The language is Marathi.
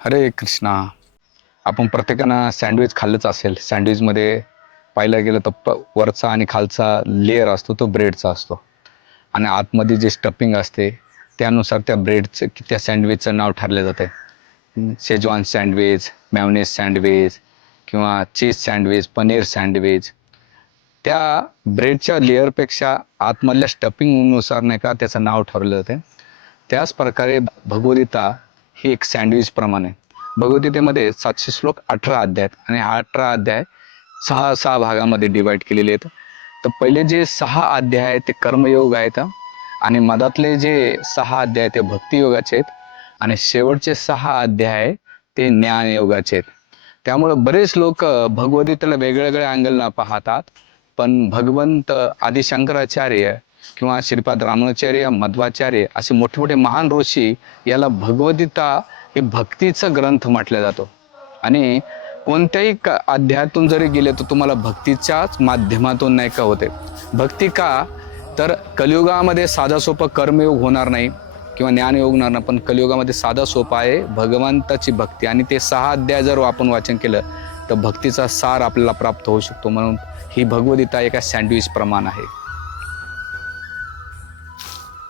हरे कृष्णा. आपण प्रत्येकानं सँडविच खाल्लंच असेल. सँडविचमध्ये पाहिलं गेलं तर वरचा आणि खालचा लेयर असतो तो ब्रेडचा असतो आणि आतमध्ये जे स्टफिंग असते त्यानुसार त्या ब्रेडचं त्या सँडविचचं नाव ठरलं जातं. शेजवान सँडविच, मॅयोनीज सँडविच किंवा चीज सँडविच, पनीर सँडविच. त्या ब्रेडच्या लेअरपेक्षा आतमधल्या स्टफिंगनुसार नाही का त्याचं नाव ठरवलं जातं. त्याच प्रकारे भगवद्गीता ही एक सँडविच प्रमाणे. भगवद्गीतेमध्ये 700 श्लोक, 18 अध्याय आहेत आणि हा 18 अध्याय 6 भागामध्ये डिवाइड केलेले आहेत. तर पहिले जे 6 अध्याय आहेत ते कर्मयोग आहेत आणि मधातले जे 6 अध्याय आहेत ते भक्तियोगाचे आहेत आणि शेवटचे 6 अध्याय ते ज्ञानयोगाचे आहेत. त्यामुळं बरेच लोक भगवद्गीतेला वेगवेगळ्या अँगलनं पाहतात, पण भगवंत आदि शंकराचार्य किंवा श्रीपाद रामाचार्य, मध्वाचार्य असे मोठे मोठे महान ऋषी याला भगवद्गीता हे भक्तीचा ग्रंथ म्हटला जातो. आणि कोणत्याही अध्यायातून जरी गेले तर तुम्हाला भक्तीच्याच माध्यमातून नाही का होते. भक्ती का तर कलियुगामध्ये साधा सोपा कर्मयोग होणार नाही किंवा ज्ञानयोग होणार नाही, पण कलियुगामध्ये साधा सोपा आहे भगवंताची भक्ती आणि ते 6 अध्याय जर आपण वाचन केलं तर भक्तीचा सार आपल्याला प्राप्त होऊ शकतो. म्हणून ही भगवद्गीता एका सँडविच प्रमाण आहे.